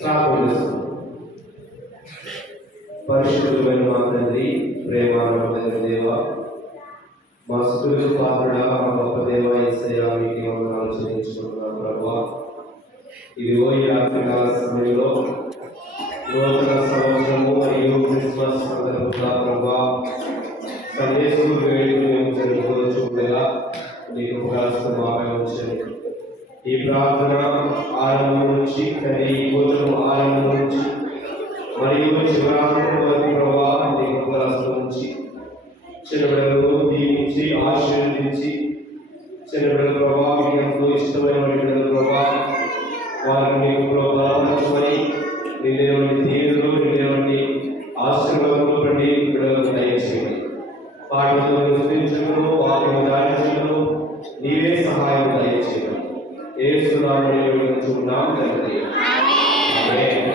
ప్రార్థిస్తున్నాం. పరిశుద్ధమైన మా తండ్రి, ప్రేమానమైన దేవ, మా స్తుతులకు పాత్రుడా, మా గొప్ప దేవ యేసయ్యా, మీకు వందనాలు చెల్లించుకుంటున్నాం ప్రభువా. ఇదిగో ఈ రాత్రికాల సమయంలో నూతన సంవత్సరము మరియు క్రిస్మస్ సందర్భంగా ప్రభువా సండే స్కూల్ వేడుకలు మేము జరుపుకోవచ్చుండగా నీకు ప్రస్తుతం మాపై ఉంచండి. ఈ ప్రార్థన ఆరంభం నుంచి ఈ భోజనం ఆరంభం నుంచి మరియు చివరాత్మ వరకు ప్రభా నీకు ప్రస్తుతం ఉంచి చిన్నబిడ్డలను దీవించి ఆశీర్వదించి చిన్నబిడ్డల ప్రభా మీకు ఎంతో ఇష్టమైన బిడ్డల ప్రభా వారిని మీకు బలపరచుకొని నిన్నేవంటి దీవులు నిన్నేవంటి ఆశీర్వాదములు బట్టి బిడ్డలకు దయచేయండి. పాటలతో స్తుతించడం వాక్యము ధ్యానించడం నీవే సహాయం దయచేయండి. యేసు నామములో వేడుకొనుచున్నాం తండ్రి, ఆమేన్.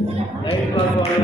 8 class వాళ్ళు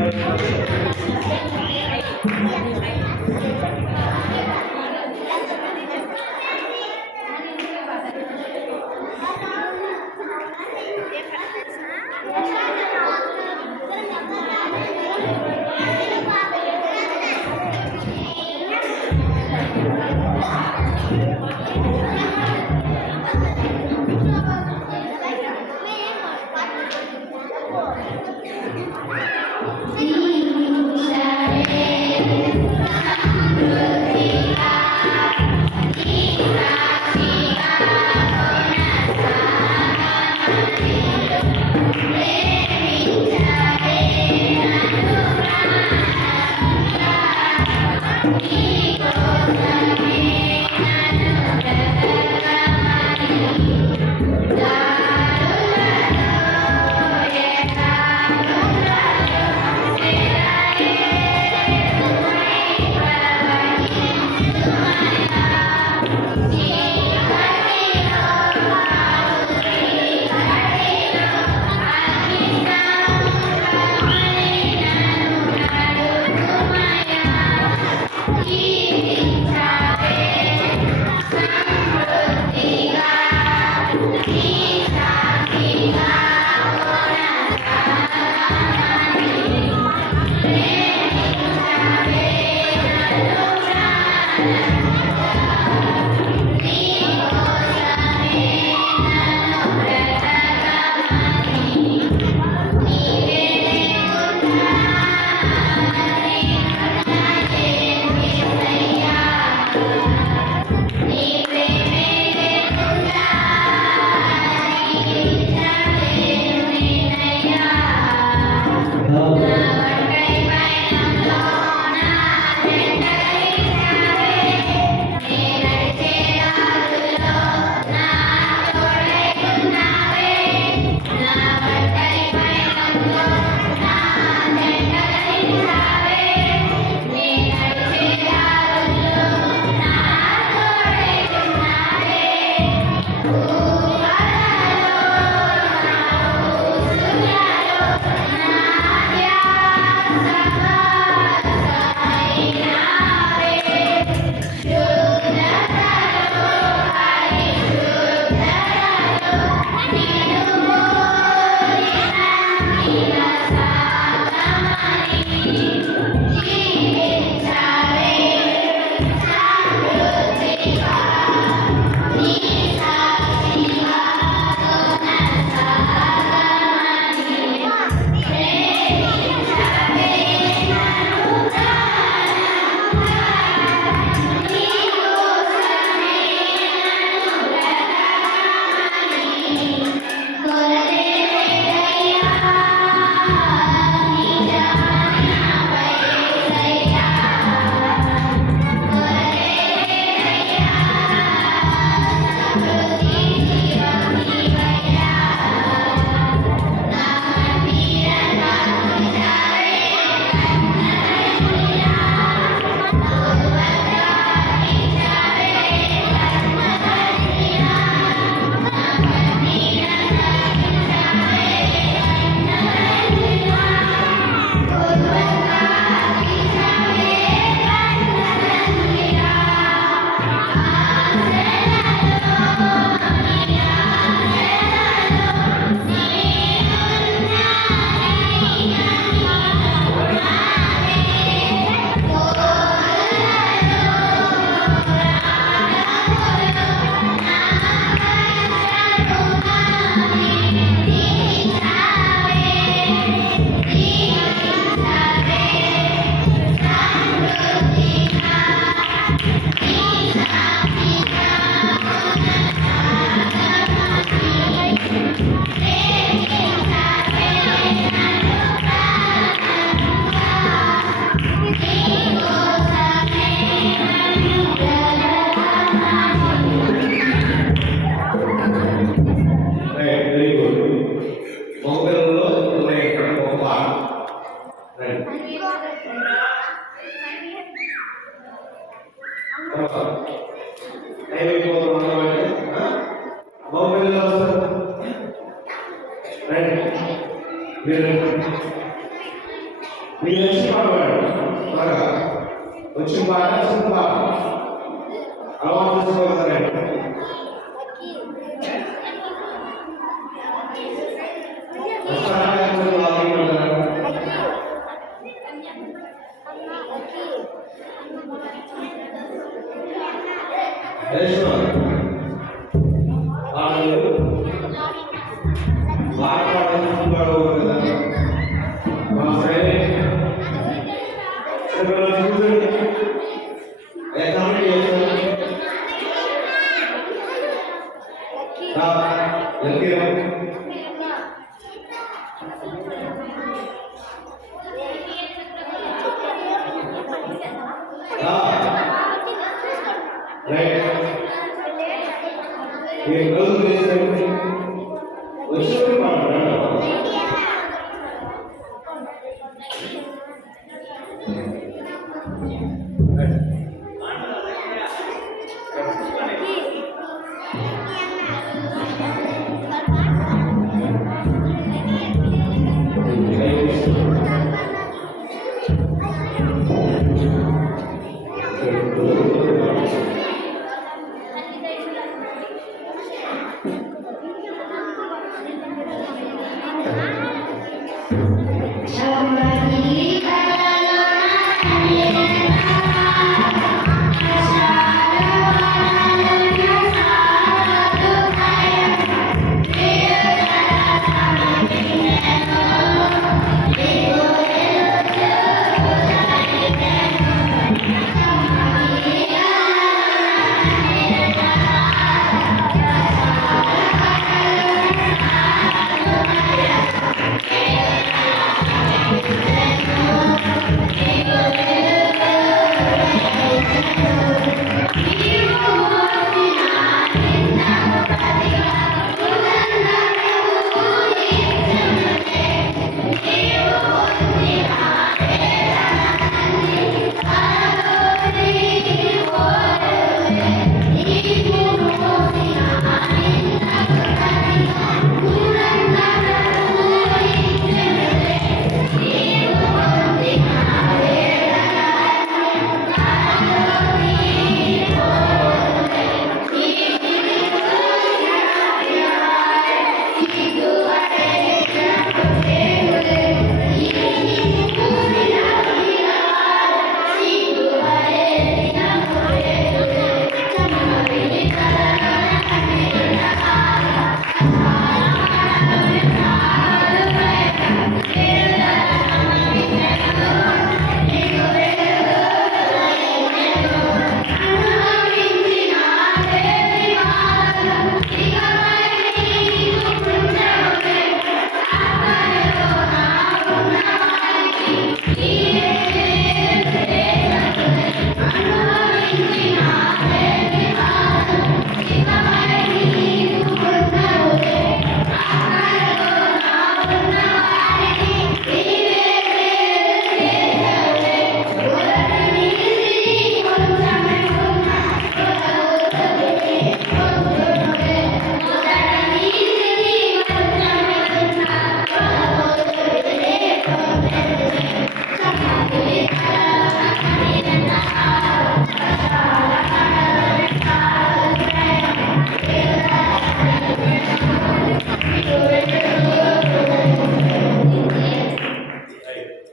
Right. పాడవాడు త్వరగా వచ్చిన పాట చిన్న పాట అలవాటు చేసుకోగలరండి.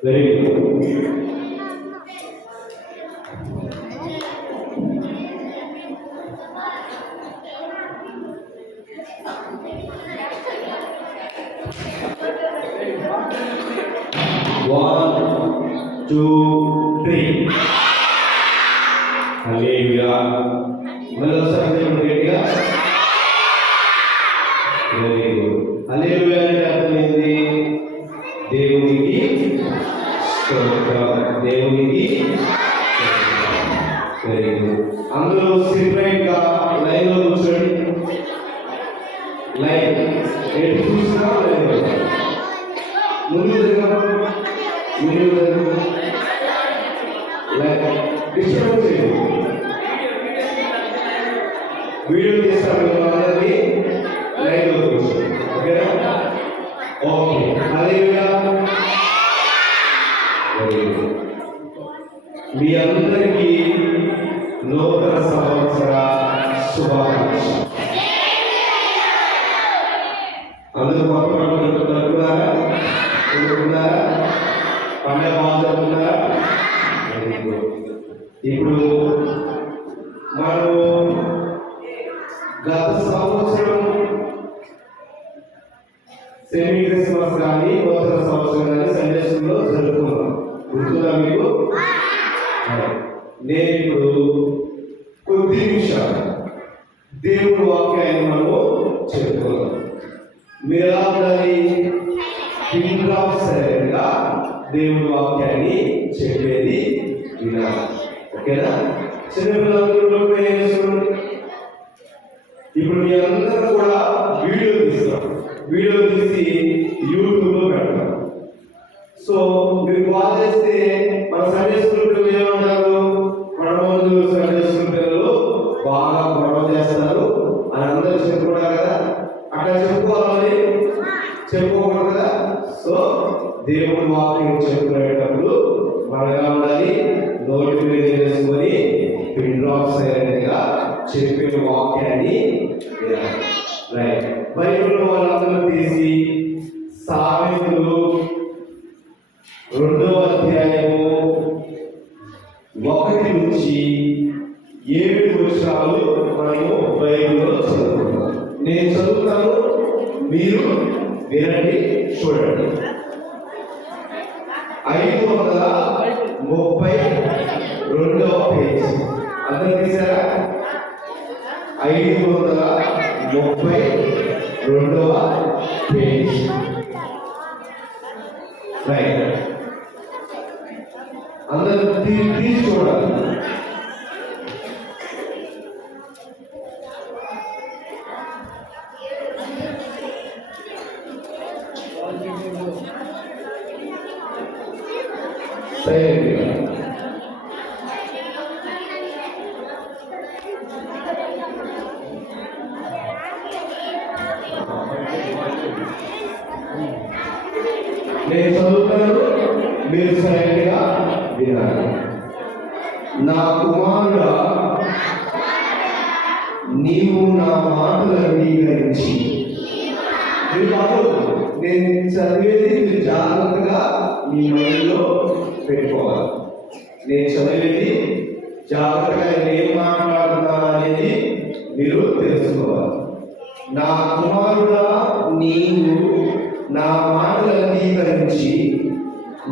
Very good. One, two, three. Hallelujah. Very good. Hallelujah అంటే అర్థం ఏంటి? దేవునికి స్తోత్రం. దేవునికి వెరీ గుడ్. అందరూ సెపరేట్ గా లైన్ లో కూర్చోండి. లైన్ ఎటు చూసినా లైన్ ముందు డిస్టర్బ్ చేయండి. వీడియో చేస్తాను అందరినీ లైన్ లో కూర్చోండి. ఓకేనా? ఓకే. హల్లెలూయా. Very good. మీ అందరికీ నూతన సంవత్సర శుభాకాంక్షలు. అందరూ కొత్త పండుగ జరుపుకున్నారా? పండుగ బాగా జరుపుకున్నారా? ఇప్పుడు మనము గత సంవత్సరం సెమీ క్రిస్మస్ కానీ నూతన సంవత్సరం కానీ సందేశంలో జరుపుకున్నాం. గుర్తుందా మీకు? నేను ఇప్పుడు కొద్ది నిమిషాలు దేవుడి వాక్యాన్ని మనము చెప్పుకున్నాం. మీరు ఎలా ఉండాలి? సరైనగా దేవుడి వాక్యాన్ని చెప్పేది వినాలి. ఓకేనా? చిన్నపిల్లలందరూ ఇప్పుడు మీ అందరూ కూడా వీడియో తీసి యూట్యూబ్లో పెడతాం. సో మీరు కాల్ చేస్తే మన సండే స్కూల్ పిల్లలు ఏమంటారు? మనమందు సండే స్కూల్ పిల్లలు బాగా గొడవ చేస్తారు అని అందరూ చెప్పుకుంటారు కదా. అట్లా చెప్పుకోవాలని చెప్పుకోకూడదు కదా. సో దేవుడి వాక్యం చెప్పుకునేటప్పుడు మనగా ఉండాలి. నోటి మీద చేసుకొని పిన్ డ్రాప్స్ అయినట్టుగా చెప్పే వాక్యాన్ని రైట్. బైబిల్ వాళ్ళందరూ తీసి సామెతలు 2వ అధ్యాయము 1 నుంచి 7 వచనాలు మనము బైబిల్లో చదువుతాం. నేను చదువుతాను, మీరు వినండి, చూడండి. 532వ పేజీ అందరూ తీసారా? 532వ పేజీ రైట్. అందరూ తీసి చూడాలి. నేను చదువుతాను, మీరు సరైనగా వినాలి. నా కుమారుడా, నీవు నా మాటలు అంగీకరించి, నేను చదివేది మీరు జాగ్రత్తగా మీ మైండ్లో పెట్టుకోవాలి. నేను చదివేది జాగ్రత్తగా ఏం మాట్లాడుతున్నా అనేది మీరు తెలుసుకోవాలి. నా కుమారుడా, నీవు నా మాటలు అంగీకరించి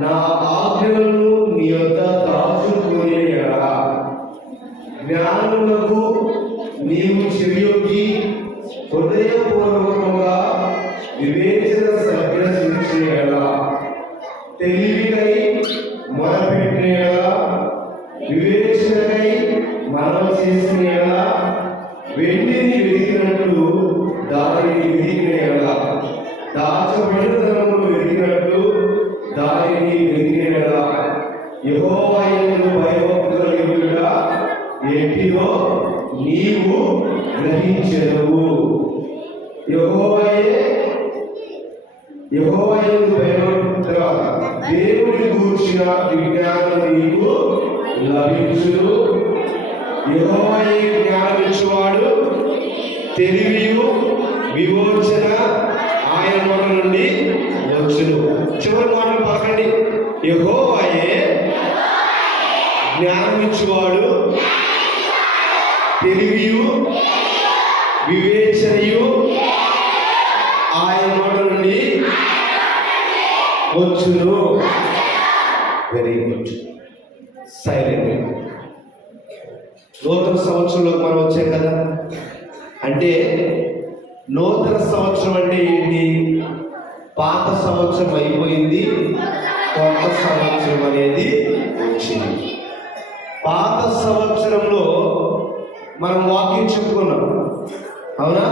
నా ఆజ్ఞలను నీ యొద్ద దాచుకునే ఎడల, జ్ఞానులకు నీవు చెవియొగ్గి హృదయపూర్వకంగా వివేచన సంగ్రహించే ఎడల, తెలివికై మొరపెట్టిన ఎడల, వివేచనకై మనవ చేసిన ఎడల, వెండిని వెతికినట్లు దానిని వెతికిన ఎడల, దాచబడినదనమును వెతికినట్లు దానిని వెతికిన ఎడల, యెహోవా యందు భయభక్తులు ఎదుట ఏంటిదో నీవు గ్రహించెదవు. యెహోవా యందు భయభక్తుల దేవుని గూర్చిన విజ్ఞానం నీకు లభించును. యెహోవా జ్ఞానం ఇచ్చేవాడు, తెలివియు విమోచన ఆయన నోట నుండి వచ్చును. చివరి మాటలు పలకండి. యెహోవాయే జ్ఞానం ఇచ్చేవాడు, తెలివియు వివేచనయు ఆయన నోట నుండి వచ్చును. Very good. సైలెంట్. నూతన సంవత్సరంలో మనం వచ్చాం కదా. అంటే నూతన సంవత్సరం అంటే ఏంటి? పాత సంవత్సరం అయిపోయింది, కొత్త సంవత్సరం అనేది వచ్చింది. పాత సంవత్సరంలో మనం వాక్యం చెప్పుకున్నాం, అవునా?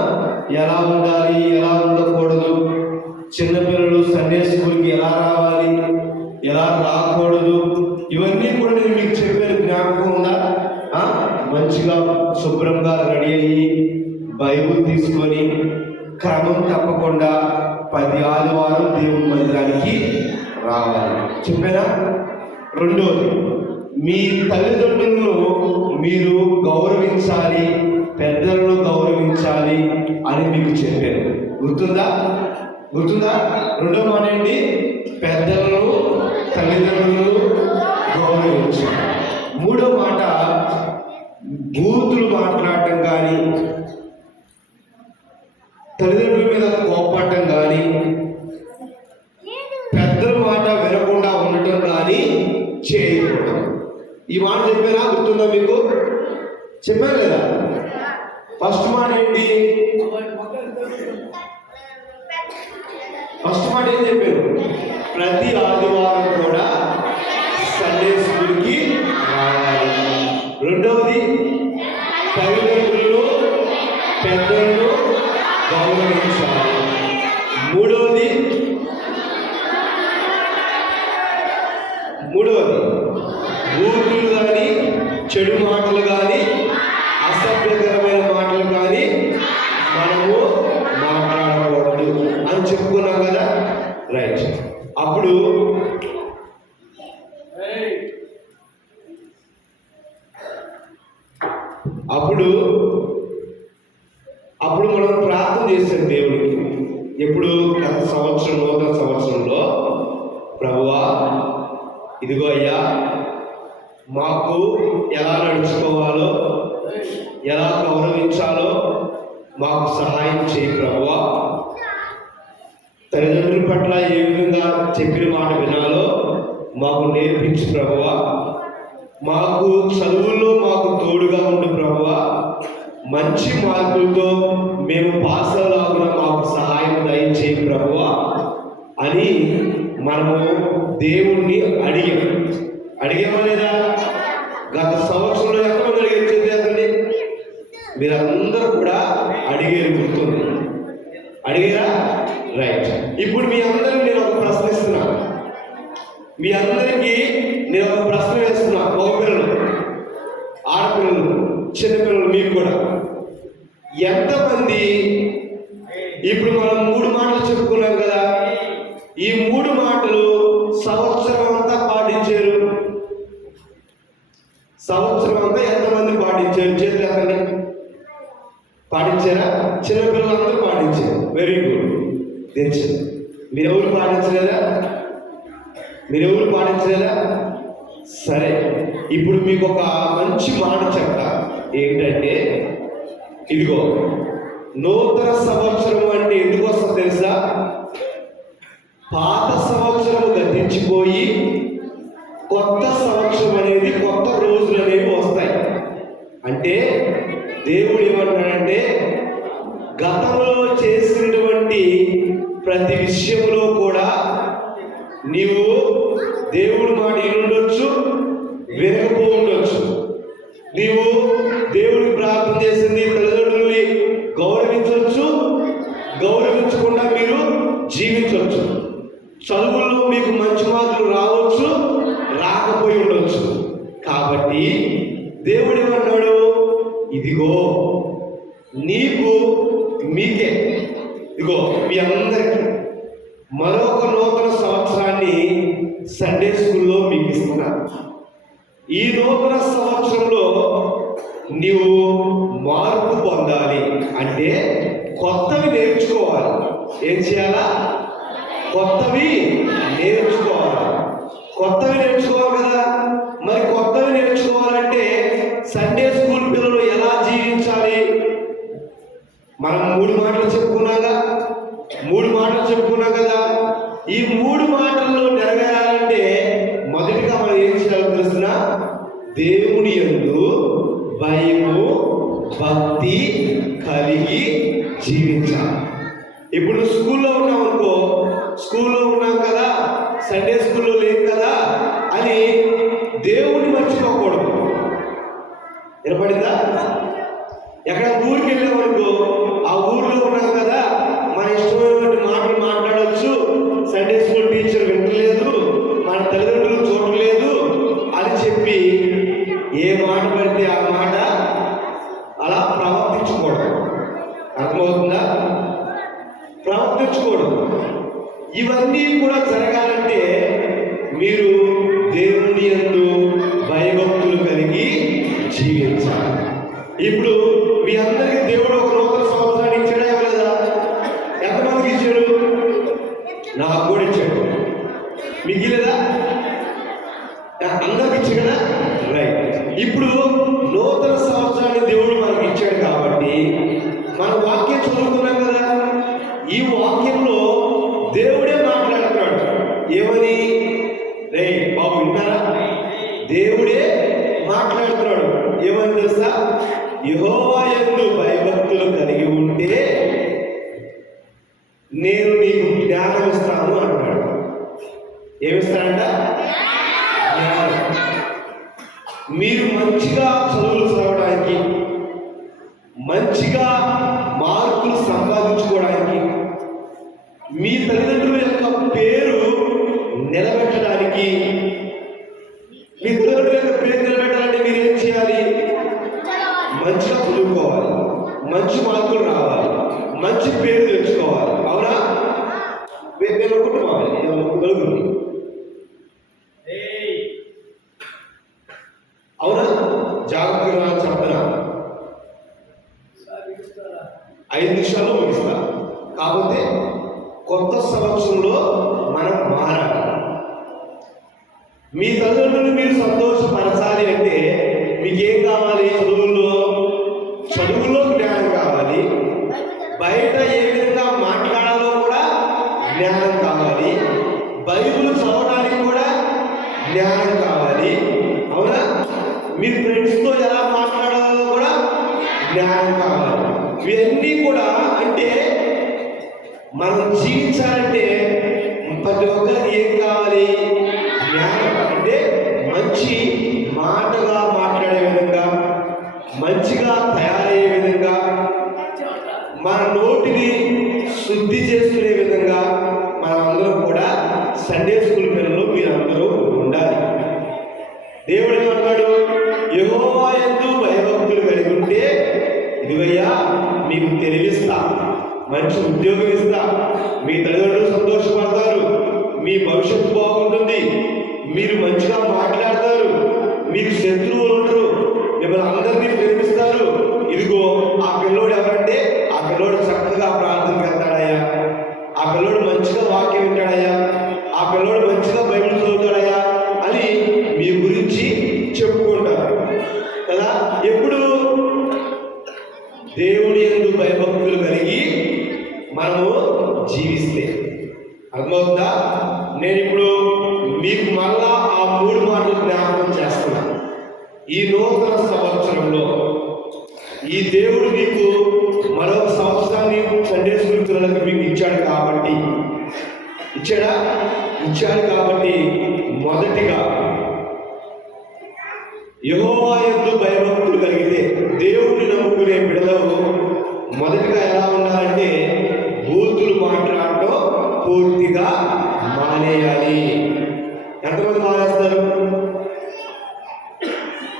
ఎలా ఉండాలి, ఎలా ఉండకూడదు, చిన్నపిల్లలు సండే స్కూల్కి ఎలా రావాలి, ఎలా రాకూడదు, ఇవన్నీ కూడా నేను మీకు చెప్పాను. జ్ఞాపకం ఉందా? మంచిగా శుభ్రంగా రెడీ అయ్యి బైబుల్ తీసుకొని క్రమం తప్పకుండా 10 ఆదివారం దేవుని మందిరానికి రావాలి చెప్పారా? రెండోది, మీ తల్లిదండ్రులను మీరు గౌరవించాలి, పెద్దలను గౌరవించాలి అని మీకు చెప్పాను. గుర్తుందా? రెండో మాట ఏంటి? పెద్దలను, తల్లిదండ్రులను గౌరవించాలి. మూడో మాట, బూతులు మాట్లాడటం కానీ, తల్లిదండ్రుల మీద కోపడటం కానీ, పెద్దల మాట వినకుండా ఉండటం కానీ చేయకూడదు. ఈ మాట చెప్పారా? గుర్తుందా మీకు? చెప్పాను లేదా? ఫస్ట్ మాట ఏంటి? ఏం చెప్పారు? ప్రతి ఆదివారం కూడా సండే స్కూల్కి రావాలి. రెండవది, తల్లిదండ్రులు, పెద్దలను గౌరవించాలి. మూడవది బూతులు కానీ, చెడు మాటలు కానీ, అసభ్యకరమైన మాటలు కానీ మనము మాట్లాడకూడదు అని చెప్పుకున్నాం కదా. రైట్. అప్పుడు మనం ప్రార్థన చేసాం దేవుడికి. ఎప్పుడు? గత సంవత్సరం, నూతన సంవత్సరంలో, ప్రభువా ఇదిగో అయ్యా, మాకు ఎలా నడుచుకోవాలో, ఎలా గౌరవించాలో మాకు సహాయం చేయి ప్రభువా. తల్లిదండ్రుల పట్ల ఏ విధంగా చెప్పిన మాట వినాలో మాకు నేర్పించు ప్రభువా. మాకు చదువుల్లో మాకు తోడుగా ఉండు ప్రభువా. మంచి మార్కులతో మేము పాస్ అవ్వలాగా మాకు సహాయం దయచేయి ప్రభువా అని మనము దేవుణ్ణి అడిగామా లేదా? గత సంవత్సరంలో ఎంతమంది అడిగేది? మీరందరూ కూడా అడిగేది గుర్తుంది. అడిగారా? రైట్. ఇప్పుడు మీ అందరికి నేను ఒక ప్రశ్న ఇస్తున్నాను. మీ అందరికీ నేను ఒక ప్రశ్న వేస్తున్నా. మగపిల్లలు, ఆడపిల్లలు, చిన్నపిల్లలు, మీకు కూడా ఎంతమంది ఇప్పుడు మనం 3 మాటలు చెప్పుకున్నాం కదా, ఈ 3 మాటలు సంవత్సరం అంతా పాటించారు? సంవత్సరం అంతా ఎంతమంది పాటించారు? చేతులు ఎత్తండి. పాటించారా? చిన్నపిల్లలందరూ పాటించారు. Very good. తెలుసు. మీరెవరు పాటించలేదా? సరే, ఇప్పుడు మీకు ఒక మంచి మాట చెప్తా. ఏంటంటే, ఇదిగో నూతన సంవత్సరం అంటే ఎందుకు వస్తుందో తెలుసా? పాత సంవత్సరం గతించిపోయి కొత్త సంవత్సరం అనేది, కొత్త రోజులు అనేవి వస్తాయి. అంటే దేవుడు ఏమంటాడంటే, గతంలో చేసినటువంటి ప్రతి విషయంలో కూడా నీవు దేవుడి మాట వినుండొచ్చు, వినకపో ఉండొచ్చు. నీవు దేవుడికి ప్రార్థన చేసింది, తల్లిదండ్రుల్ని గౌరవించవచ్చు, గౌరవించకుండా మీరు జీవించవచ్చు. చదువుల్లో మీకు మంచి మార్కులు రావచ్చు, రాకపోయి ఉండొచ్చు. కాబట్టి దేవుడు ఏమన్నాడు? ఇదిగో మీకే, ఇదిగో మీ అందరికీ మరొక నూతన సంవత్సరాన్ని సండే స్కూల్లో మీకు ఇస్తున్నారు. ఈ నూతన సంవత్సరంలో నీవు మార్పు పొందాలి అంటే కొత్తవి నేర్చుకోవాలి. ఏం చేయాలా? కొత్తవి నేర్చుకోవాలి కదా. మరి కొత్తవి నేర్చుకోవాలంటే సండే స్కూల్ పిల్లలు ఎలా జీవించాలి? మనం 3 మాటలు చెప్పుకున్నాం కదా. ఈ 3 మాటల్లో నెరవేరాలంటే మొదటిగా మనం ఏం చేయాలో తెలుసిన? దేవుని యందు భయము, భక్తి కలిగి జీవించాలి. ఇప్పుడు స్కూల్లో ఉన్నాం కదా, సండే స్కూల్లో లేదు కదా అని దేవుని మర్చిపోకూడదు. వినపడిందా? ఎక్కడ ఊరికి వెళ్ళామనుకో, ఆ ఊర్లో ఉన్నాం కదా, మన ఇష్టమైనటువంటి మాటలు మాట్లాడవచ్చు. సండే స్కూల్ టీచర్ వింటలేదు, మన తల్లిదండ్రులు చూడలేదు అని చెప్పి ఏ మాట పడితే ఆ మాట అలా ప్రవర్తించకూడదు. అర్థమవుతుందా? ప్రవర్తించకూడదు. ఇవన్నీ కూడా జరగాలంటే మీరు దేవుని యందు భయం ఇప్పుడు మీ అందరికీ దేవుడు ఒక నూతన సంవత్సరాన్ని ఇచ్చాడా ఇవ్వలేదా? ఎంతమందికి ఇచ్చాడు? నాకు కూడా ఇచ్చాడు. మిగిలేదా? అందరికి ఇచ్చాడా? రైట్. ఇప్పుడు నూతన సంవత్సరాన్ని దేవుడు మనకి ఇచ్చాడు కాబట్టి మన వాక్యం చదువుతున్నాం కదా. ఈ వాక్యంలో దేవుడే మాట్లాడుతున్నాడు. ఏమని? రే బాబు వింటారా? దేవుడే మాట్లాడుతున్నాడు. ఏమని తెలుసా? యెహోవా యందు భయభక్తులు కలిగి ఉంటే నేను నీకు జ్ఞానం ఇస్తాను అంటాడు. ఏమిస్తాడంట? జ్ఞానం. మీరు మంచిగా చదువులు చదవడానికి, మంచిగా మార్కులు సంపాదించుకోవడానికి, మీ తల్లిదండ్రుల యొక్క పేరు నిలబెట్టడానికి, మీ తల్లిదండ్రుల యొక్క పేరు నిలబెట్టాలంటే మీరు ఏం చేయాలి? మంచిగా చదువుకోవాలి, మంచి మార్కులు రావాలి, మంచి పేరు తెచ్చుకోవాలి. అవునా? నేను కుటుంబం నలుగురిని. అవునా? జాగ్రత్తగా చెప్తున్నా, 5 నిమిషాల్లో ముగిస్తా. కాకపోతే కొత్త సంవత్సరంలో మనం మారాలి. మీ తల్లిదండ్రులు మీరు సంతోషపరచాలి అంటే మీకేం కావాలి? చదువుల్లో జ్ఞానం కావాలి, బయట ఏ విధంగా మాట్లాడాలో కూడా జ్ఞానం కావాలి, బైబిల్ చదవడానికి కూడా జ్ఞానం కావాలి. అవునా? మీ ఫ్రెండ్స్తో ఎలా మాట్లాడాలో కూడా జ్ఞానం కావాలి. ఇవన్నీ కూడా అంటే మనం జీవించాలంటే ప్రతి ఒక్కరికి ఏం కావాలి? జ్ఞానం. అంటే మంచి మాటగా మాట్లాడే విధంగా, మంచిగా తయారయ్యే విధంగా, మన నోటిని శుద్ధి చేసుకునే విధంగా మనందరం కూడా సండే స్కూల్ పిల్లలు మీరందరూ ఉండాలి. దేవుడు ఏమన్నాడు? యెహోవా యందు భయభక్తులు కలిగి ఉంటే ఇదిగయ్యా మీకు తెలివిస్తా, మంచి ఉద్యోగం ఇస్తా, మీ తల్లిదండ్రులు సంతోషపడతారు, మీ భవిష్యత్తు బాగుంటుంది, మీరు మంచిగా మాట్లాడతారు, మీకు శత్రువులు ఉండరు, మిమ్మల్ని అందరినీ ప్రేమిస్తారు. ఇదిగో ఆ పిల్లోడు ఎవరంటే ఆ పిల్లోడు చక్కగా ప్రార్థనకి వెళ్తాడయ్యా, ఆ పిల్లోడు మంచిగా వాక్యం వింటాడయ్యా, ఆ పిల్లోడు మంచిగా బైబిల్ చదువుతాడయ్యా అని మీ గురించి చెప్పుకుంటారు కదా. ఎప్పుడు? దేవుని యందు భయభక్తులు కలిగి మనము జీవిస్తే. అర్థమవుతుందా? నేను ఇప్పుడు మీకు మళ్ళా ఆ 3 మాటలు జ్ఞాపకం చేస్తున్నాను. ఈ నూతన సంవత్సరంలో ఈ దేవుడు మీకు మరొక సంవత్సరాన్ని సండే స్కూల్ పిల్లలకు మీకు ఇచ్చాడు కాబట్టి, ఇచ్చాడు కాబట్టి మొదటిగా యెహోవా యందు భయభక్తులు కలిగితే దేవుడిని నమ్ముకునే బిడ్డలు మొదటిగా ఎలా ఉండాలంటే బూతులు మాట్లాడటం పూర్తిగా మానేయాలి. ఎంతమంది మానేస్తారు?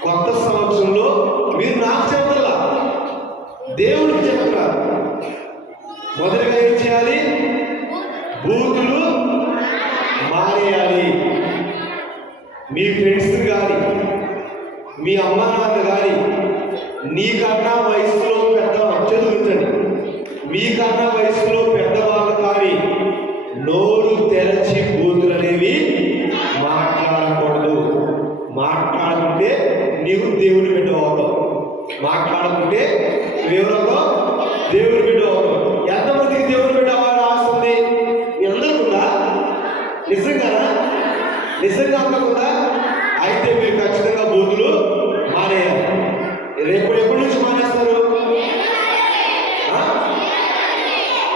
కొత్త సంవత్సరంలో మీరు నాకు చెప్తారా, దేవుడికి చెప్తారు. మొదటిగా ఏం చేయాలి? బూతులు మానేయాలి. మీ ఫ్రెండ్స్ కానీ, మీ అమ్మ నాన్న కానీ, నీకన్నా వయసులో చదువుతుంది, మీకన్నా వయసులో పెద్దవాళ్ళు కానీ నోరు తెరచి బూతులు అనేవి మాట్లాడకూడదు. మాట్లాడుకుంటే నీవు దేవుని బిడ్డ అవుతావు, మాట్లాడుకుంటే ఎవరో దేవుని బిడ్డ అవుతావు. ఎంతమందికి దేవుని బిడ్డ అవ్వాలని ఆశ ఉంది? మీ అందరికీ ఉందా? నిజంగా అందకుండా అయితే మీరు ఖచ్చితంగా బూతులు మానేయాలి. ఎప్పటి నుంచి మానేస్తారు?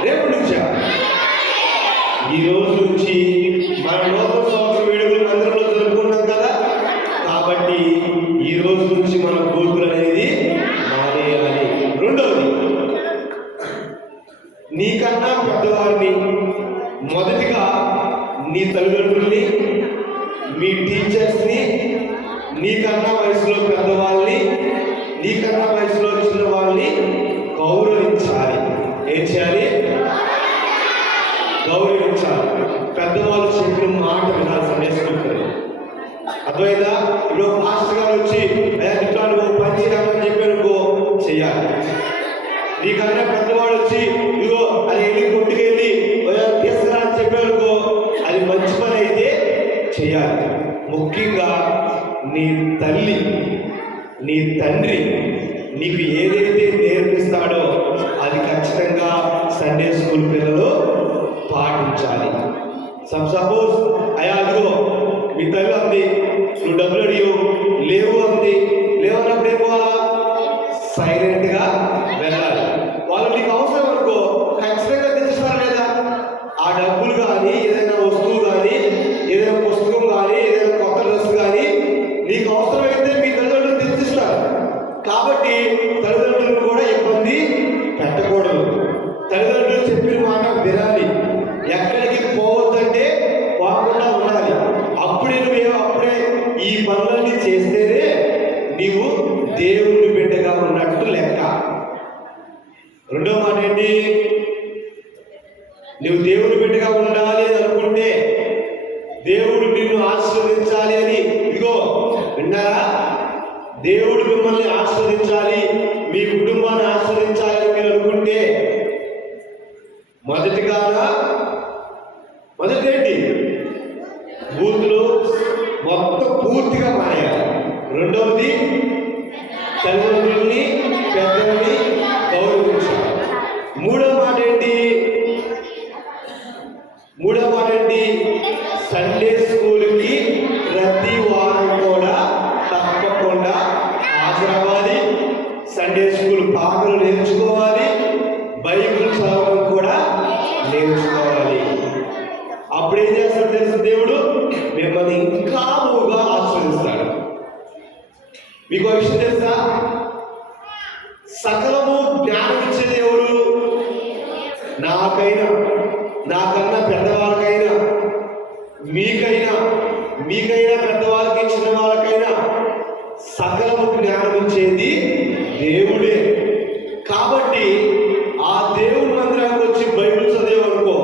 రేపు నుంచా? ఈ రోజు నుంచి మన నూతన సంవత్సరం వేడుకలు మందిరంలో జరుపుకున్నాం కదా. కాబట్టి ఈ రోజు నుంచి మన బూతులు అనేది మానేయాలి. రెండవది, నీకన్నా పెద్దవారిని, మొదటిగా నీ తల్లిదండ్రుల్ని, మీ టీచర్స్ని, నీకన్నా వయసులో పెద్దవాళ్ళని, నీకన్నా వయసులో చిన్న వాళ్ళని గౌరవించాలి. ఏం చేయాలి? గౌరవించాలి. పెద్దవాళ్ళు చెప్పిన మాట వినాలి. సండే స్కూల్ అర్థమైందా? ఇప్పుడు పాస్టర్ గారు వచ్చి ఇట్లా నువ్వు పని చేయాలని చెప్పానుకో వచ్చి ఇదిగో అది వెళ్ళి కొట్టుకెళ్ళి తీసుకురా అని చెప్పానుకో, అది మంచి పని అయితే చేయాలి. ముఖ్యంగా నీ తల్లి నీ తండ్రి నీకు ఏదైతే నేర్పిస్తాడో అది ఖచ్చితంగా సండే స్కూల్ పిల్లలు పాటించాలి. సపోజ్ అయ్యా అదిగో మీ తల్లి అంది, నువ్వు డబ్బులు అడిగావు, లేవు అంది, లేవన్నప్పుడు ఏం పోవాలా? సైలెంట్గా వెళ్ళాలి. వాళ్ళు నీకు అవసరం అనుకో ఖచ్చితంగా తెచ్చిస్తారు లేదా? ఆ డబ్బులు కానీ, ఏదైనా వస్తువు కానీ, ఏదైనా పుస్తకం కానీ, ఏదైనా కొత్త డ్రెస్ కానీ నీకు అవసరమైతే మీ తల్లిదండ్రులు తెచ్చిస్తారు. కాబట్టి తల్లిదండ్రులు కూడా ఇబ్బంది పెట్టకూడదు. తల్లిదండ్రులు చెప్పిన మాట వినాలి. ఎక్కడికి పోవద్దంటే పోకుండా ఉండాలి. అప్పుడే ఈ పనులన్నీ చేస్తేనే నీవు దేవుని బిడ్డగా ఉన్నట్టు లెక్క. రెండో మాట ఏంటి? నువ్వు దేవుని బిడ్డగా ఉండాలి అని అనుకుంటే, దేవుడు నిన్ను ఆశీర్వదించాలి అని, ఇదిగో విన్నారా, దేవుడు మిమ్మల్ని ఆశీర్వదించాలి, మీ కుటుంబాన్ని ఆశీర్వదించాలి అని మీరు అనుకుంటే మొదటి ఏంటి? బూతులు మొత్తం పూర్తిగా మానేయాలి. రెండవది తల్లిదండ్రుల్ని పెద్దల్ని గౌరవించాలి. మూడవ మాట ఏంటి? సండే స్కూల్కి ప్రతి వారం కూడా తప్పకుండా హాజరవ్వాలి. సండే స్కూల్ పాటలు నేర్చుకోవాలి. బైబిల్ చదవడం కూడా నేర్చుకోవాలి. అప్పుడు ఏం చేస్తాడు తెలుసు? దేవుడు మిమ్మల్ని ఇంకా బాగా ఆశీర్వదిస్తాడు. మీకు ఒక విషయం తెలుసా? సకలము జ్ఞానం ఇచ్చేది ఎవరు? నాకైనా, నాకన్నా పెద్దవాళ్ళకైనా, మీకైనా పెద్దవాళ్ళకి, చిన్న వాళ్ళకైనా సకలము జ్ఞానం ఇచ్చేది దేవుడే. కాబట్టి ఆ దేవుడి మందిరానికి వచ్చి బైబిల్ చదివేవనుకో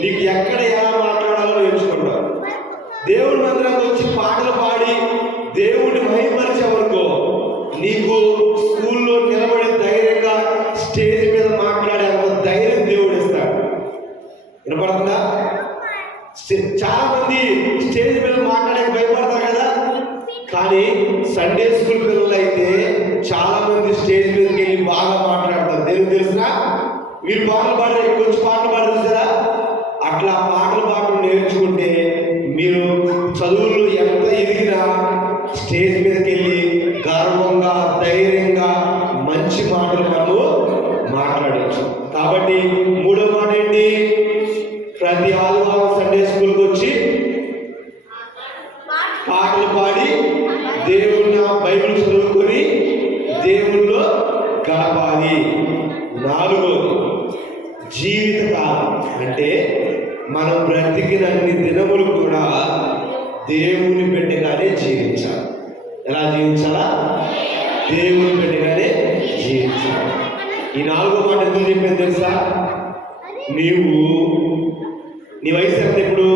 నీకు ఎక్కడ ఎలా మాట్లాడాలో నేర్చుకుంటావు. దేవుడి మందిరానికి వచ్చి పాటలు పాడి దేవుడిని మహిమపరిచావనుకో నీకు స్కూల్లో నిలబడి ధైర్యంగా స్టేజ్ మీద మాట్లాడే ధైర్యం దేవుడు ఇస్తాడు. వినపడుతుందా? చాలా మంది స్టేజ్ మీద మాట్లాడడానికి భయపడతారు కదా. కానీ సండే స్కూల్ పిల్లలు అయితే చాలా మంది స్టేజ్ మీదకి వెళ్ళి బాగా మాట్లాడతారు. దేవుడు తెలుసునా? మీరు పాటలు పాడారు, కొంచెం పాటలు పాడారు కదా, అట్లా పాటలు పాటలు నేర్చుకుంటే మీరు చదువులు ఎంత ఎదిగినా స్టేజ్ మీదకి వెళ్ళి గర్వంగా, ధైర్యంగా మంచి మాటలు మనము మాట్లాడవచ్చు. కాబట్టి మూడో మాట ఏంటి? ప్రతి ఆదివారం సండే స్కూల్కి వచ్చి పాటలు పాడి దేవుని బైబిల్ చదువుకొని దేవుల్లో గడపాలి. నాలుగోది జీవితకాలం, అంటే మనం బ్రతికినన్ని దినములు కూడా దేవుని బిడ్డగానే జీవించాలి. ఎలా జీవించాలా? దేవుని బిడ్డగానే జీవించాలి. ఈ నాలుగో మాట ఎందుకు చెప్పాను తెలుసా? నీ వయసు ఎంత? ఇప్పుడు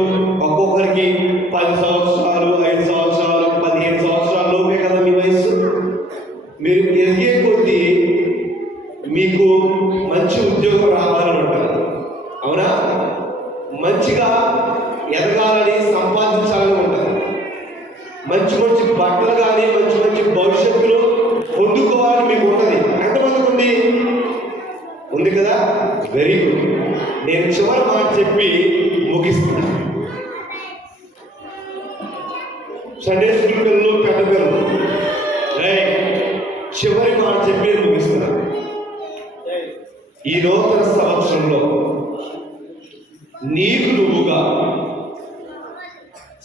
ఒక్కొక్కరికి 10 సంవత్సరాలు, 5 సంవత్సరాలు, 15 సంవత్సరాల లోపే కదా మీ వయసు. మీరు ఎదిగే కొద్దీ మీకు మంచి ఉద్యోగం రావాలని ఉంటుంది, అవునా? మంచిగా ఎదగాలని, సంపాదించాలని ఉంటుంది. మంచి మంచి బట్టలు కానీ, మంచి మంచి భవిష్యత్తులో పొందుకోవాలని మీకు ఉంటుంది. ఎంతమందికి ఉంది కదా? Very good. నేను చివరి మాట చెప్పి ముగిస్తున్నాను. సండే స్కూల్ పిల్లలు, పెద్ద పిల్లలు, చివరి మాట చెప్పి ముగిస్తున్నాను. ఈ నూతన సంవత్సరంలో నీకు నువ్వుగా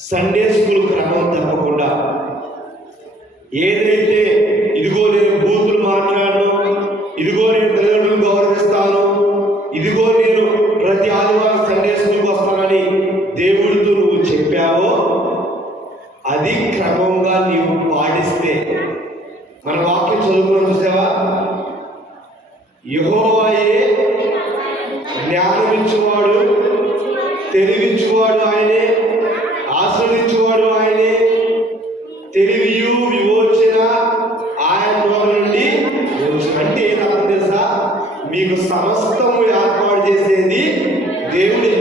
సండే స్కూల్ క్రమం తప్పకుండా ఏదైతే ఇదిగో నేను బూతులు మాట్లాడను, ఇదిగో నేను తల్లిదండ్రులను గౌరవిస్తాను, ఇదిగో నేను ప్రతి ఆదివారం సండే స్కూల్కి వస్తానని దేవుడితో నువ్వు చెప్పావో అది క్రమంగా నీవు పాటిస్తే, మన వాక్యం చదువుకుని చూసావా? యెహోవాయే జ్ఞానమిచ్చువాడు, తెలివిచ్చువాడు ఆయనే, ఆశ్రయించువాడు ఆయనే, తెలివియు విమోచన ఆయన నోటి నుండి. అంటే నాకు తెలుసా, మీకు మీకు సమస్తము ఏర్పాటు చేసేది దేవుడే.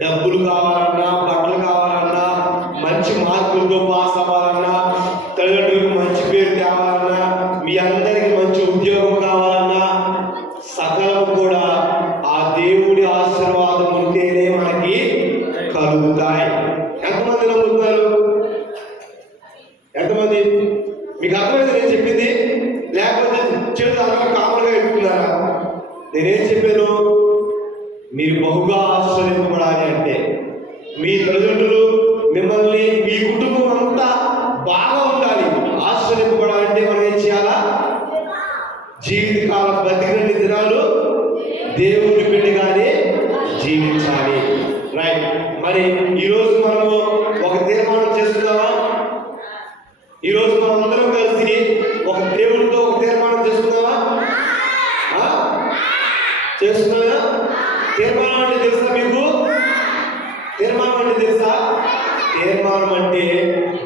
డబ్బులు కావాలన్నా, బట్టలు కావాలన్నా, మంచి మార్కులతో పాస్ అవ్వాలన్నా, తల్లిదండ్రులకు మంచి పేరు తేవాలన్నా, మీ అందరికీ మంచి ఉద్యోగం కావాలన్నా, సకలం కూడా ఆ దేవుడి ఆశీర్వాదం ఉంటేనే మనకి కలుగుతాయి. ఎంతమంది నమ్ముతున్నారు? ఎంతమంది? మీకు అర్థమైంది నేను చెప్పింది? లేకపోతే చేతులు అందరూ కామన్గా ఎక్కుతున్నారా? నేనేం చెప్పాను? మీరు బహుగా ఆశ్చర్యపడాలి అంటే మీ తల్లిదండ్రులు మిమ్మల్ని, మీ కుటుంబం అంతా బాగా ఉండాలి. ఆశ్చర్యపడాలంటే మనం ఏం చేయాలా? జీవితకాలం బతికిన దినాలు దేవుని బిడ్డగానే జీవించాలి. రైట్. మరి ఈరోజు మనము ఒక తీర్మానం చేస్తున్నామా? ఈరోజు మనం అందరం కలిసి ఒక దేవుడితో ఒక తీర్మానం చేస్తున్నామా? చేస్తున్నారా? తీర్మానం అంటే తెలుసా మీకు? తీర్మానం అంటే తెలుసా? తీర్మానం అంటే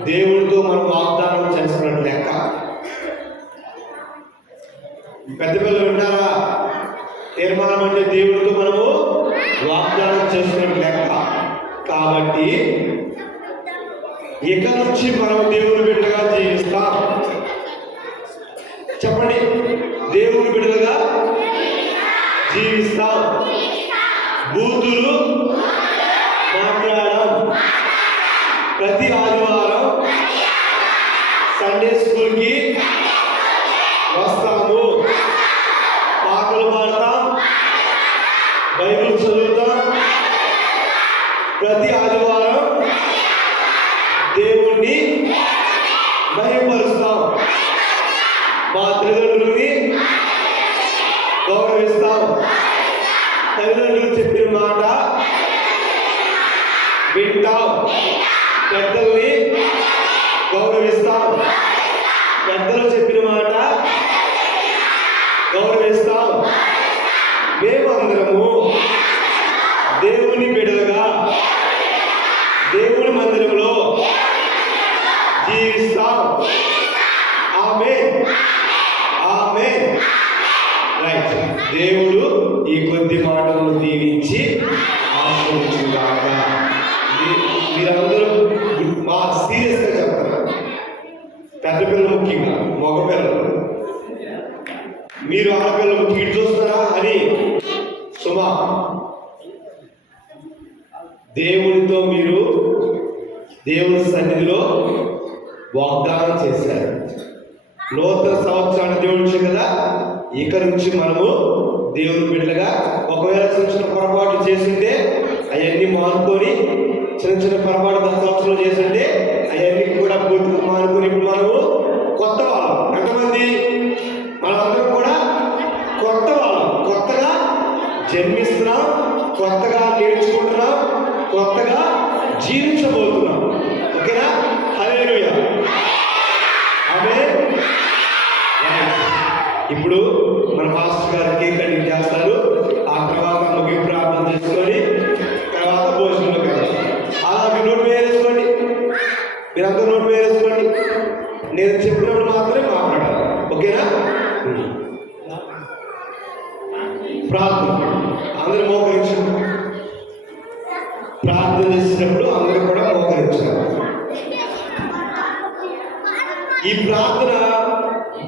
దేవుడితో మనం వాగ్దానం చేస్తున్నట్టు లెక్క. పెద్ద పిల్లలు విన్నారా? తీర్మానం అంటే దేవుడితో మనము వాగ్దానం చేస్తున్నట్టు లెక్క. కాబట్టి ఇక నుంచి మనం దేవుని బిడ్డగా జీవిస్తాం. చెప్పండి, దేవుని బిడ్డగా జీవిస్తాం. బూతులు మాట్లాడడం. ప్రతి ఆదివారం సండే స్కూల్కి వస్తాము, పాటలు పాడతాం, బైబిల్ చదువుతాం. ప్రతి ఆదివారం దేవుణ్ణి మహిమపరుస్తాం. మా తల్లిదండ్రులని గౌరవిస్తాం. తల్లిదండ్రులు చెప్పిన మాట వింటాం. పెద్దల్ని గౌరవిస్తాం. పెద్దలు చెప్పిన మాట గౌరవిస్తాం. మేమందరము దేవుని బిడ్డలుగా దేవుని మందిరంలో జీవిస్తాం. ఆమేన్, ఆమేన్. రైట్. దేవుడు ఈ కొద్ది మాటలను దీవించి ఆశీర్వదించుగాక. మీరందరూ మా సీరియస్గా చెప్తారు. పెద్ద పిల్లలు ముఖ్యంగా, మగ పిల్లలు, మీరు ఆడపిల్లలు ముఖ్యం చూస్తారా అని సుమా, దేవునితో మీరు దేవుని సన్నిధిలో వాగ్దానం చేశారు. నూతన సంవత్సరాన్ని దేవుడు కదా, ఇక నుంచి మనము దేవుని బిడ్డలుగా, ఒకవేళ చిన్న చిన్న పొరపాటు చేసింటే అవన్నీ మానుకొని, చిన్న చిన్న పొరపాటు 10 సంవత్సరాలు చేసింటే అవన్నీ కూడా పూర్తిగా మానుకొని ఇప్పుడు మనము కొత్త వాళ్ళం. ఎంతమంది? మనందరం కూడా కొత్త వాళ్ళం. కొత్తగా జన్మిస్తున్నాం, కొత్తగా నేర్చుకుంటున్నాం, కొత్తగా జీవించబోతున్నాం. ఓకేనా? హల్లెలూయా, ఆమేన్. ఇప్పుడు మన మాస్టర్ గారు కేక్ కటింగ్ చేస్తారు. ఆ తర్వాత ముగింపు ప్రార్థన చేసుకొని తర్వాత భోజనంలోకి వెళ్తాం. అలా మీరు నోట్ వేసుకోండి. మీరందరూ నోట్ వేసుకోండి. నేను చెప్పినప్పుడు మాత్రమే మాట్లాడాలి. ఓకేనా? ప్రార్థన అందరూ మోకరించారు. ప్రార్థన చేసినప్పుడు అందరూ కూడా మోకరించారు. ఈ ప్రార్థన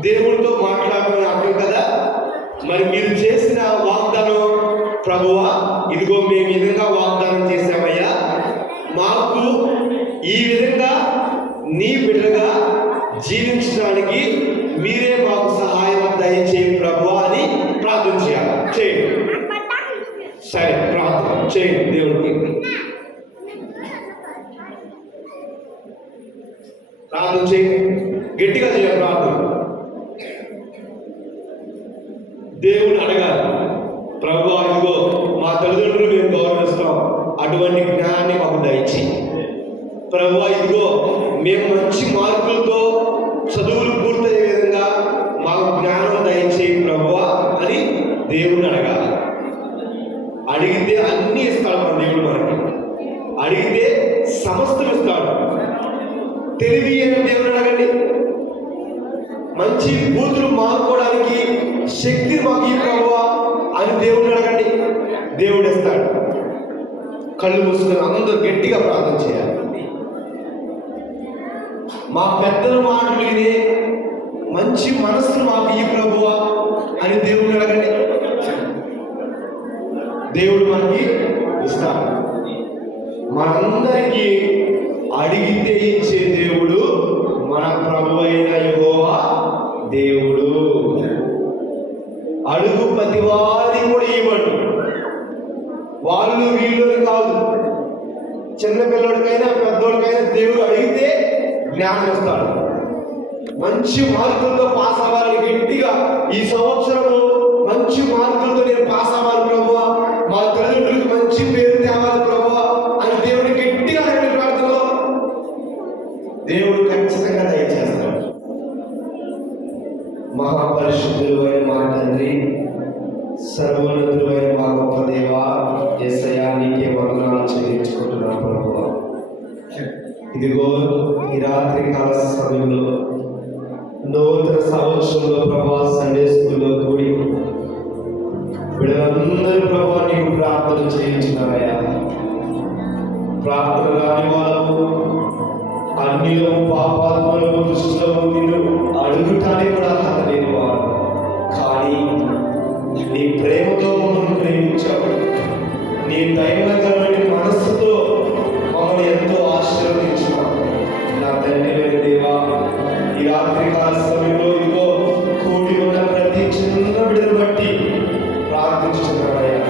దేవుడితో మాట్లాడమని అర్థం కదా. మరి మీరు చేసిన వాగ్దానం, ప్రభువా ఇదిగో మేము ఈ విధంగా వాగ్దానం చేశామయ్యా, మాకు ఈ విధంగా నీ బిడ్డగా జీవించడానికి మీరే మాకు సహాయం దయచేయండి ప్రభువా అని ప్రార్థన చేయాలి. చేయండి. సరే, ప్రార్థన చేయండి. దేవుడికి ప్రార్థన చేయండి. గట్టిగా చేయాలి ప్రార్థన. దేవుని అడగాలి, ప్రభువా ఇదిగో మా తల్లిదండ్రులు మేము గౌరవిస్తాం, అటువంటి జ్ఞానాన్ని మాకు దయచి. ప్రభువా ఇదిగో మేము మంచి మార్కులతో చదువులు పూర్తయ్యే విధంగా మాకు జ్ఞానం దయచేయి ప్రభువా అని దేవుని అడగాలి. అడిగితే అన్నీ ఇస్తాడు మన దేవుడు. మనకి అడిగితే సమస్తం ఇస్తాడు. తెలివి అని దేవుని అడగండి. మంచి బూతులు మానుకోవడానికి శక్తి మాకు ఈ ప్రభువా అని దేవుడిని అడగండి, దేవుడు ఇస్తాడు. కళ్ళు మూసుకొని అందరూ గట్టిగా ప్రార్థన చేయాలి. మా పెద్దల మాటలు వినే మంచి మనస్సును మాకు ఈ ప్రభువా అని దేవుడిని అడగండి, దేవుడు మనకి ఇస్తాడు. మనందరికీ అడిగితే ఇచ్చే దేవుడు మన ప్రభు అయిన యెహోవా దేవుడు. అడుగు ప్రతివాది కూడా ఇవ్వడు, వాళ్ళు వీళ్ళు కాదు. చిన్న పిల్లడికైనా పెద్దోడికైనా దేవుడు అడిగితే జ్ఞానం ఇస్తాడు. మంచి మార్కులతో పాస్ అవ్వాలని గట్టిగా ఈ సంవత్సరము మంచి మార్కులతో నేను పాస్ అవ్వాలి ప్రభువా, మా తల్లిదండ్రులకు మంచి పేరు తేవాలి ప్రభువా అని దేవుడు గట్టిగా అడిగిన ప్రార్థనలో దేవుడు ఖచ్చితంగా దయచేస్తాడు. మహాపరిశుద్ధులు అయిన మా తండ్రి, సర్వోన్నతులు అయిన మా గొప్ప దేవా, యేసయ్యా నీకే వందనాలు చెల్లించుకుంటున్నాను ప్రభువా. ఇదిగో ఈ రాత్రి కాల సమయంలో నూతన సంవత్సరంలో ప్రభా సండే స్కూల్లో కూడి వీళ్ళందరూ ప్రభా నీకు ప్రార్థన చేయించినారయ్యా. ప్రార్థన రాని వాళ్ళు అన్నిలో పాపాత్మలో దృష్టిలో నిన్ను అడుగుటానికి కూడా అర్హత లేని వారు, కానీ నీ ప్రేమతో మమ్మల్ని ప్రేమించావు. నీ దైవగలమైన మనస్సుతో మమ్మల్ని ఎంతో ఆశీర్వదించావు. నా తండ్రి దేవా, ఈ రాత్రి కాల సమయంలో ఇదిగో కూడి ఉన్న ప్రతి చిన్న బిడ్డను బట్టి ప్రార్థించుతున్నారయ్యా.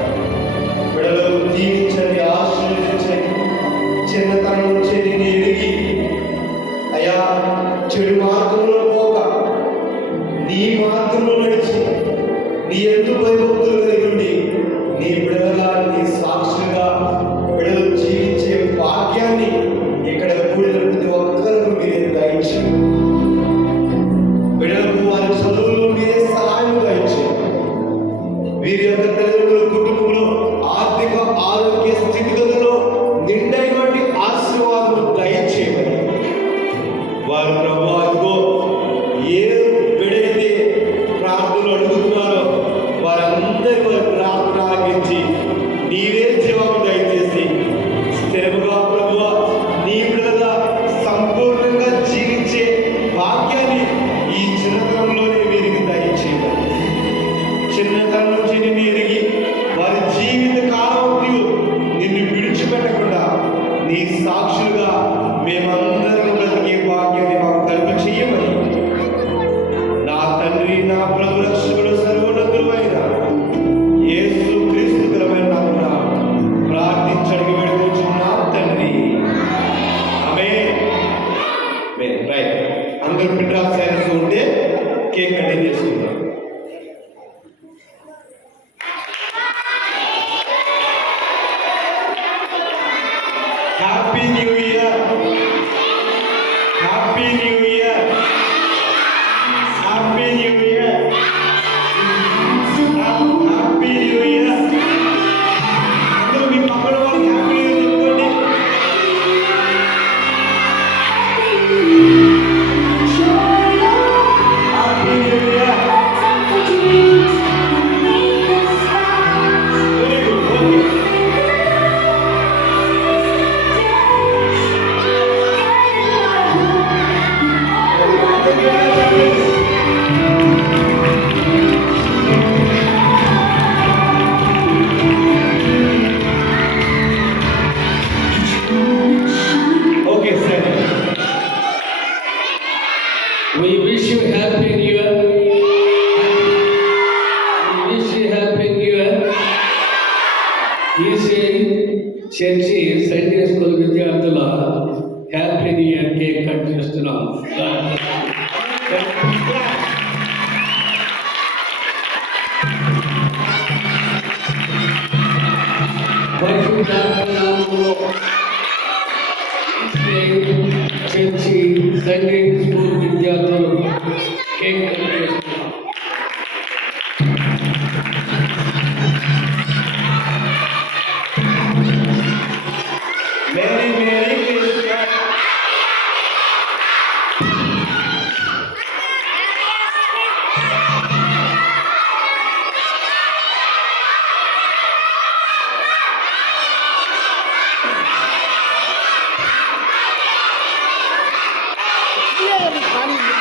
బిడ్డలు దీవించండి, ఆశీర్వదించండి. చిన్నతనం నుంచి నిన్ను ఎరిగి అయ్యా చెడు మార్గంలో పోక నీ మార్గంలో నడిచి నీ ఎందు భయభక్తులు కలిగి ఉండి నీ బిడ్డలుగా నీ సాక్షులుగా బిడ్డలు జీవించే భాగ్యాన్ని ఇక్కడ కూడిన ప్రతి ఒక్కరికి మీరే దయచేయండి. బిడ్డలకు వారి చదువులు మీరే సహాయం దయచేయండి. వీరి యొక్క తల్లిదండ్రుల కుటుంబంలో ఆర్థిక ఆరోగ్య స్థితిగతుల్లో నిండైనటువంటి ఆశీర్వాదాలు దయచేయమని వారు ప్రభువుతో ఏ బిడ్డైతే ప్రార్థనలు అడుగుతున్నారో వారందరి వారి ప్రార్థన ఆలకించి నీవే జవాబు దయచేసి స్థిరముగా ప్రభువా నీ బిడ్డగా సంపూర్ణంగా జీవించే భాగ్యాన్ని ఈ చిన్నతనంలోనే వీరికి దయచేయమని, చిన్నతనం నుంచి నిన్ను ఎరిగి వారి జీవిత కాలం నిన్ను విడిచిపెట్టకుండా నీ సాక్షులుగా మేమందరం బ్రతికే భాగ్యాన్ని మాకు కలుగ చెయ్యమని నా తండ్రి, నా ప్రభు రక్షకుడు సర్వోన్నతుడు అయిన యేసు క్రీస్తు కలమైన నామమున ప్రార్థించడానికి వేడుకొంచున్నాం తండ్రి. ఆమేన్. రైట్, అందరూ పిట్రాస్ చేస్తూ ఉంటే కేక్ కటింగ్ చేసుకుందాం. Happy new year, happy new year, happy new year, happy new year. అందరూ మీ పక్కన వాళ్ళు హ్యాపీ న్యూ ఇయర్ చెప్పుకోండి. Happy new year. Very good, okay. Okay, sir. We wish you happy new year. We wish you happy new year. This church Sunday school విద్యార్థుల happy new year cake cut చేస్తున్నాం. Church Sunday school విద్యార్థులు cake cut చేస్తున్నాం. Merry Christmas.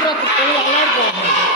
నిద్ర పిల్లలు అల్లాడిపోతున్నారు